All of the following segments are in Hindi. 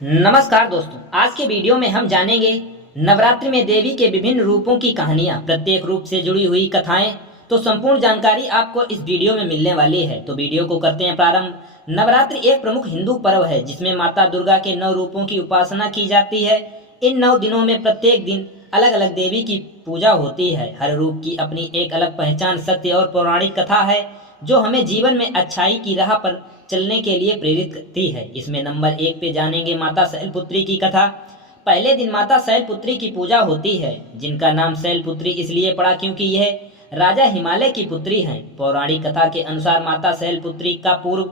नमस्कार दोस्तों, आज के वीडियो में हम जानेंगे नवरात्रि में देवी के विभिन्न रूपों की कहानियां, प्रत्येक रूप से जुड़ी हुई कथाएं। तो संपूर्ण जानकारी आपको इस वीडियो में मिलने वाली है। तो वीडियो को करते हैं प्रारंभ। नवरात्रि एक प्रमुख हिंदू पर्व है जिसमें माता दुर्गा के 9 रूपों की उपासना की जाती है। इन 9 दिनों में प्रत्येक दिन अलग अलग देवी की पूजा होती है। हर रूप की अपनी एक अलग पहचान, सत्य और पौराणिक कथा है जो हमें जीवन में अच्छाई की राह पर चलने के लिए प्रेरित करती है। इसमें नंबर 1 पे जानेंगे माता शैलपुत्री की कथा। पहले दिन माता शैलपुत्री की पूजा होती है, जिनका नाम शैलपुत्री इसलिए पड़ा क्योंकि यह राजा हिमालय की पुत्री हैं। पौराणिक कथा के अनुसार माता शैलपुत्री का पूर्व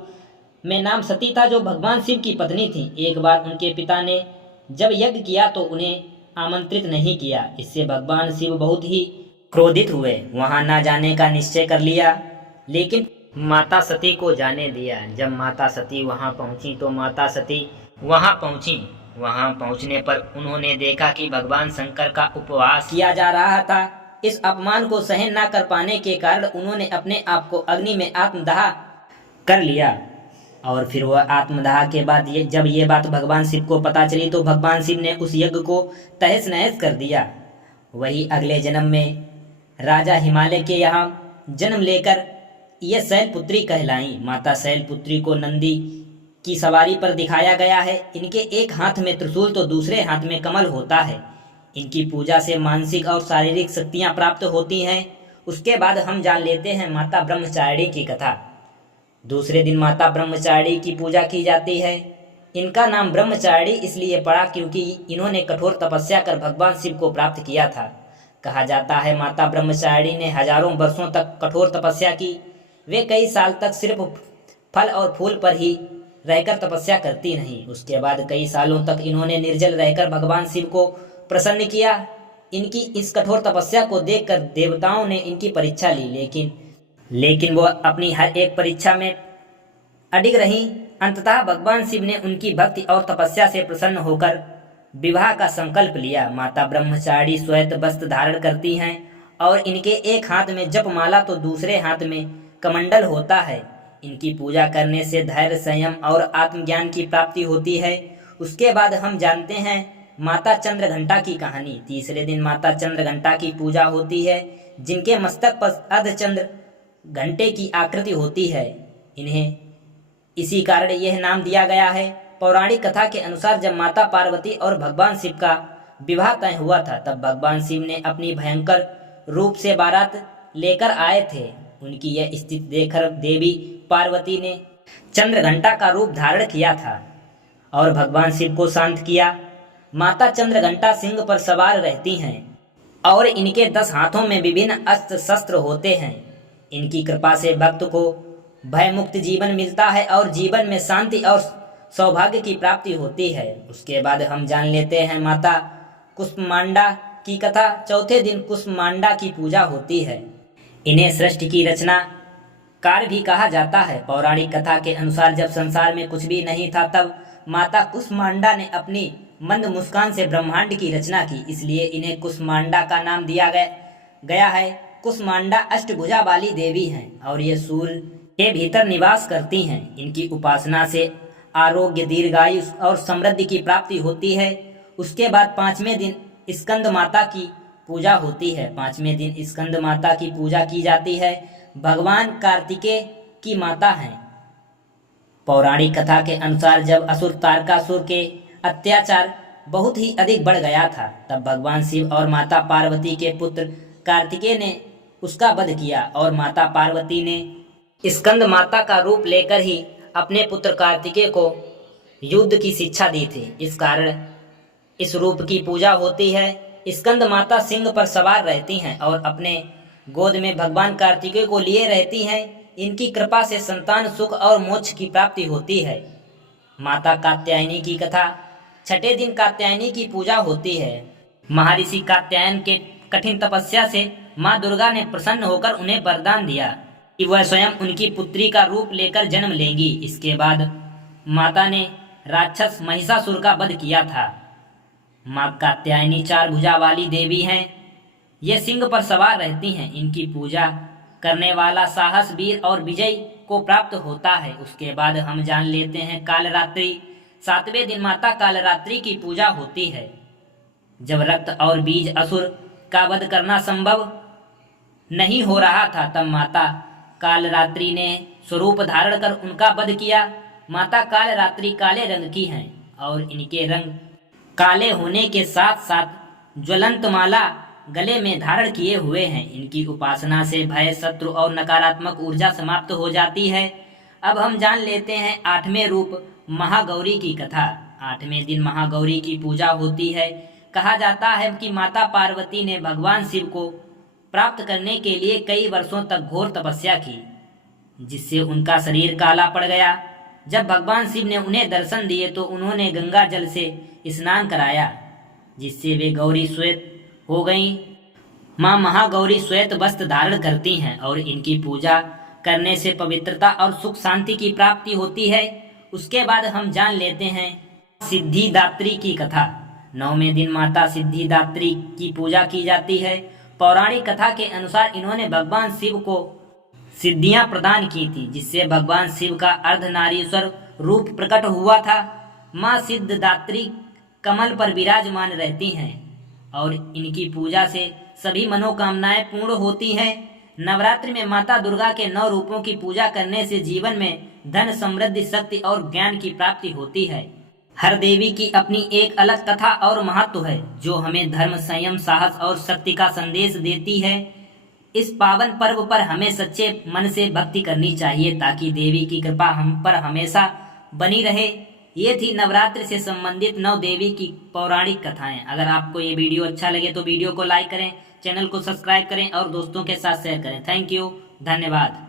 में नाम सती था, जो भगवान शिव की पत्नी थी। एक बार उनके पिता ने जब यज्ञ किया तो उन्हें आमंत्रित नहीं किया। इससे भगवान शिव बहुत ही क्रोधित हुए, वहां न जाने का निश्चय कर लिया, लेकिन माता सती को जाने दिया। जब माता सती वहां पहुंची तो माता सती वहां पहुंचने पर उन्होंने देखा कि भगवान शंकर का उपवास किया जा रहा था। इस अपमान को सहन न कर पाने के कारण उन्होंने अपने आप को अग्नि में आत्मदाह कर लिया। और फिर वह आत्मदाह के बाद जब ये बात भगवान शिव को पता चली तो भगवान शिव ने उस यज्ञ को तहस नहस कर दिया। वही अगले जन्म में राजा हिमालय के यहाँ जन्म लेकर ये शैलपुत्री कहलाई। माता शैलपुत्री को नंदी की सवारी पर दिखाया गया है। इनके एक हाथ में त्रिशूल तो दूसरे हाथ में कमल होता है। इनकी पूजा से मानसिक और शारीरिक शक्तियां प्राप्त होती हैं। उसके बाद हम जान लेते हैं माता ब्रह्मचारिणी की कथा। दूसरे दिन माता ब्रह्मचारिणी की पूजा की जाती है। इनका नाम ब्रह्मचारिणी इसलिए पड़ा क्योंकि इन्होंने कठोर तपस्या कर भगवान शिव को प्राप्त किया था। कहा जाता है माता ब्रह्मचारिणी ने हजारों वर्षों तक कठोर तपस्या की। वे कई साल तक सिर्फ फल और फूल पर ही रहकर तपस्या करती नहीं। उसके बाद कई सालों तक इन्होंने निर्जल रहकर भगवान शिव को प्रसन्न किया। इनकी इस कठोर तपस्या को देखकर देवताओं ने इनकी परीक्षा ली, लेकिन वह अपनी हर एक परीक्षा में अडिग रहीं। अंततः भगवान शिव ने उनकी भक्ति और तपस्या से प्रसन्न होकर विवाह का संकल्प लिया। माता ब्रह्मचारिणी श्वेत वस्त्र धारण करती हैं और इनके एक हाथ में जपमाला तो दूसरे हाथ में कमंडल होता है। इनकी पूजा करने से धैर्य, संयम और आत्मज्ञान की प्राप्ति होती है। उसके बाद हम जानते हैं माता चंद्रघंटा की कहानी। तीसरे दिन माता चंद्रघंटा की पूजा होती है, जिनके मस्तक पर अर्धचंद्र घंटे की आकृति होती है। इन्हें इसी कारण यह नाम दिया गया है। पौराणिक कथा के अनुसार जब माता पार्वती और भगवान शिव का विवाह तय हुआ था, तब भगवान शिव ने अपनी भयंकर रूप से बारात लेकर आए थे। उनकी यह स्थिति देखकर देवी पार्वती ने चंद्रघंटा का रूप धारण किया था और भगवान शिव को शांत किया। माता चंद्रघंटा सिंह पर सवार रहती हैं और इनके 10 हाथों में विभिन्न अस्त्र शस्त्र होते हैं। इनकी कृपा से भक्त को भयमुक्त जीवन मिलता है और जीवन में शांति और सौभाग्य की प्राप्ति होती है। उसके बाद हम जान लेते हैं माता कुष्मांडा की कथा। चौथे दिन कुष्मांडा की पूजा होती है। इन्हें सृष्टि की रचना कार भी कहा जाता है। पौराणिक कथा के अनुसार जब संसार में कुछ भी नहीं था, तब माता कुष्मांडा ने अपनी मंद मुस्कान से ब्रह्मांड की रचना की, इसलिए इन्हें कुष्मांडा का नाम दिया गया है। कुष्मांडा अष्टभुजा वाली देवी हैं और ये सूर्य के भीतर निवास करती हैं। इनकी उपासना से आरोग्य, दीर्घायु और समृद्धि की प्राप्ति होती है। उसके बाद 5वें दिन स्कंद माता की पूजा होती है। 5वें दिन स्कंद माता की पूजा की जाती है। भगवान कार्तिकेय की माता हैं। पौराणिक कथा के अनुसार जब असुर तारकासुर के अत्याचार बहुत ही अधिक बढ़ गया था, तब भगवान शिव और माता पार्वती के पुत्र कार्तिकेय ने उसका वध किया और माता पार्वती ने स्कंद माता का रूप लेकर ही अपने पुत्र कार्तिकेय को युद्ध की शिक्षा दी थी। इस कारण इस रूप की पूजा होती है। स्कंद माता सिंह पर सवार रहती हैं और अपने गोद में भगवान कार्तिकेय को लिए रहती हैं। इनकी कृपा से संतान सुख और मोक्ष की प्राप्ति होती है। माता कात्यायनी की कथा। छठे दिन कात्यायनी की पूजा होती है। महर्षि कात्यायन के कठिन तपस्या से माँ दुर्गा ने प्रसन्न होकर उन्हें वरदान दिया कि वह स्वयं उनकी पुत्री का रूप लेकर जन्म लेंगी। इसके बाद माता ने राक्षस महिषासुर का वध किया था। माँ कात्यायनी 4 भुजा वाली देवी हैं। ये सिंह पर सवार रहती हैं। इनकी पूजा करने वाला साहस, वीर और विजय को प्राप्त होता है। उसके बाद हम जान लेते हैं कालरात्रि। 7वें दिन माता कालरात्रि की पूजा होती है। जब रक्त और बीज असुर का वध करना संभव नहीं हो रहा था, तब माता कालरात्रि ने स्वरूप धारण कर उनका वध किया। माता कालरात्रि काले रंग की हैं और इनके रंग काले होने के साथ साथ ज्वलंत माला गले में धारण किए हुए हैं। इनकी उपासना से भय, शत्रु और नकारात्मक ऊर्जा समाप्त हो जाती है। अब हम जान लेते हैं 8वें रूप महागौरी की कथा। 8वें दिन महागौरी की पूजा होती है। कहा जाता है कि माता पार्वती ने भगवान शिव को प्राप्त करने के लिए कई वर्षों तक घोर तपस्या की, जिससे उनका शरीर काला पड़ गया। जब भगवान शिव ने उन्हें दर्शन दिए तो उन्होंने गंगा जल से स्नान कराया, जिससे वे गौरी श्वेत हो गईं। मां महागौरी श्वेत वस्त्र धारण करती हैं और इनकी पूजा करने से पवित्रता और सुख शांति की प्राप्ति होती है। उसके बाद हम जान लेते हैं सिद्धिदात्री की कथा। 9वें दिन माता सिद्धिदात्री की पूजा की जाती है। पौराणिक कथा के अनुसार इन्होंने भगवान शिव को सिद्धियां प्रदान की थी, जिससे भगवान शिव का अर्धनारीश्वर रूप प्रकट हुआ था। मां सिद्धिदात्री कमल पर विराजमान रहती हैं और इनकी पूजा से सभी मनोकामनाएं पूर्ण होती हैं। नवरात्रि में माता दुर्गा के 9 रूपों की पूजा करने से जीवन में धन, समृद्धि, शक्ति और ज्ञान की प्राप्ति होती है। हर देवी की अपनी एक अलग कथा और महत्व है, जो हमें धर्म, संयम, साहस और शक्ति का संदेश देती है। इस पावन पर्व पर हमें सच्चे मन से भक्ति करनी चाहिए, ताकि देवी की कृपा हम पर हमेशा बनी रहे। ये थी नवरात्रि से संबंधित 9 देवी की पौराणिक कथाएं। अगर आपको ये वीडियो अच्छा लगे तो वीडियो को लाइक करें, चैनल को सब्सक्राइब करें और दोस्तों के साथ शेयर करें। थैंक यू, धन्यवाद।